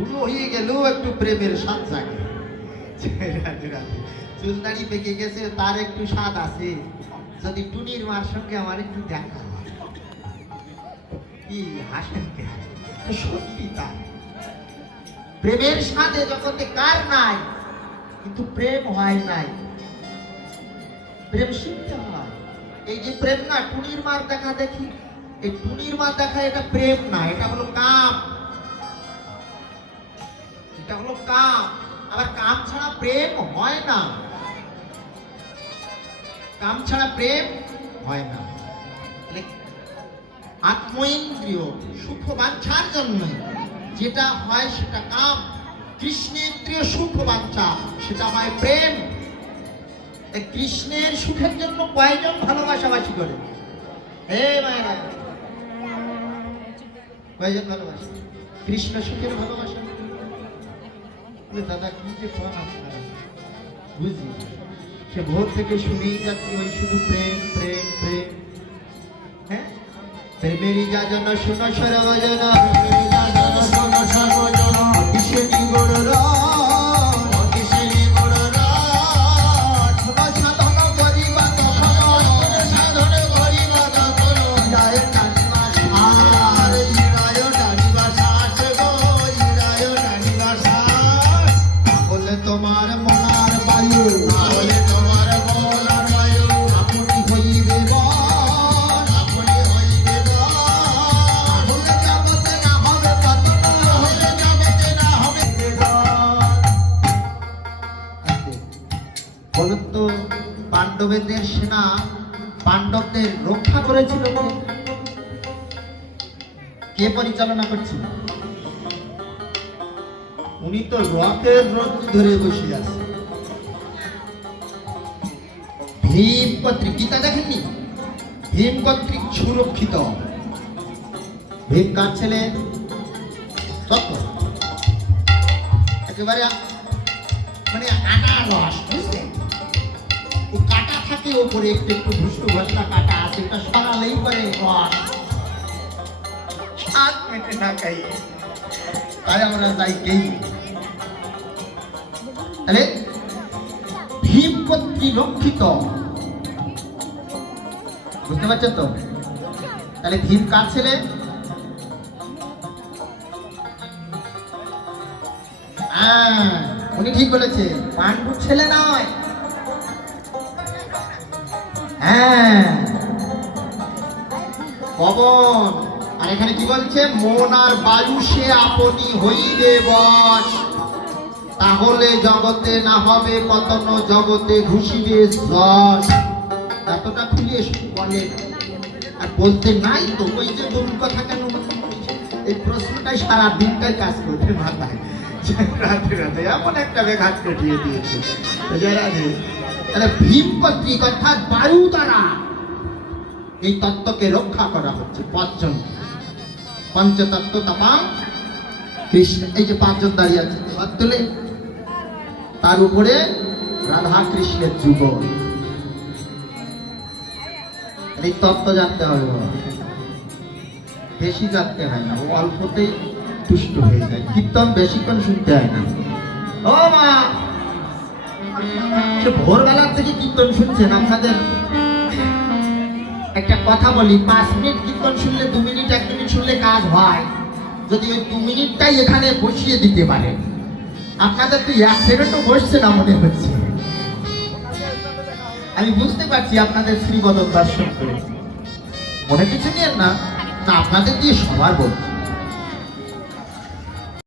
বুড়ো হয়ে গেলেও একটু প্রেমের স্বাদ জাগে। চুল দাড়ি পেকে গেছে, তার একটু স্বাদ আছে। যদি টুনির মার সঙ্গে আমার একটু দেখা হয়, কি হাসেন কে, সত্যি তাই। প্রেমের স্বাদে জগতে কার নাই, কিন্তু প্রেম হয় নাই। প্রেম শিখতে হয়। এই যে প্রেম না, টুনির মার দেখা দেখি, এই টুনির মার দেখা এটা প্রেম না, এটা হলো কাম। এটা হলো কাম। আবার কাম ছাড়া প্রেম হয় না। কাম ছাড়া প্রেম হয় না। আত্মইন্দ্রিয় সুখ বাঞ্ছার জন্য যেটা হয় সেটা কাম। কৃষ্ণেন্দ্রিয় সুখ বাঞ্ছা, সেটা হয় প্রেম। কৃষ্ণের সুখের জন্য কয়জন ভালোবাসাবাসি করে? হে মায়েরা, কয়জন ভালোবাসে? কৃষ্ণ সুখের ভালোবাসা। দাদা কি যে ফোন আপনারা বুঝি, সে ভোর থেকে শুনেই যাচ্ছি ওই শুধু প্রেম প্রেম প্রেম। হ্যাঁ, প্রেমেরই যাজন শোনো সর্বজন, প্রেমেরই যাজন শোনো সর্বজন, কিসেরি গোড় পাণ্ডবদের সেনা পাণ্ডবদের রক্ষা করেছিল কে পরিচালনা করছিল? উনি তো রথের রথ ধরে বসে আছে। ভীম কর্তৃক, গীতা দেখেননি? ভীম কর্তৃক সুরক্ষিত। ভীম কার ছেলে? তত্ত্ব একেবারে মানে আনারস, বুঝলেন? কাটা থাকে ওপরে, একটু একটু ভুষ্টু ভসলা কাটা আছে, এটা সরালেই পরে হাত মেটে না খাই, তাই আমরা যাই কেই। তাহলে ভীম কর্তৃক রক্ষিত, বুঝতে পারছেন তো? তাহলে ভীম কার ছেলে? উনি ঠিক বলেছে, পাণ্ডুর ছেলে নয়। হ্যাঁ, পবন। আর এখানে কি বলছে? মন আর বায়ু সে আপনি হইবে বশ, তাহলে জগতে না হবে পতন, জগতে ঘুষিবে যশ। এতটা খুলিয়ে বলে আর বলতে নাই তো, ওই যে বলুন কথা কেন? এই প্রশ্নটাই সারা দিনটাই কাজ করছে মাথায়। রাতে রাতে এমন একটা বেঘাত কাটিয়ে দিয়েছে। তাহলে ভীম কর্তৃক অর্থাৎ বায়ু দ্বারা এই তত্ত্বকে রক্ষা করা হচ্ছে। পাঁচজন পঞ্চতত্ত্ব তাপাং কৃষ্ণ, এই যে পাঁচজন দাঁড়িয়ে আছে তুলে, তার উপরে রাধা কৃষ্ণের যুগ। এই তত্ত্ব জানতে হবে, বেশি জানতে হয় না, অল্পতেই তুষ্ট হয়ে যায়। কীর্তন বেশিক্ষণ শুনতে হয় না। ও মা, সে ভোরবেলার থেকে কীর্তন শুনছেন। আপনাদের একটা কথা বলি, 5 মিনিট কীর্তন শুনলে 2 মিনিট 1 মিনিট শুনলে কাজ হয়। যদি ওই 2 মিনিটটাই এখানে বসিয়ে দিতে পারেন, আপনাদের তো 1 সেকেন্ডও বসছে না মনে হচ্ছে। আমি বুঝতে পারছি আপনাদের শ্রীবদন দর্শন করে, মনে কিছু নিয়েন না, আপনাদের দিয়ে সবার বলছি।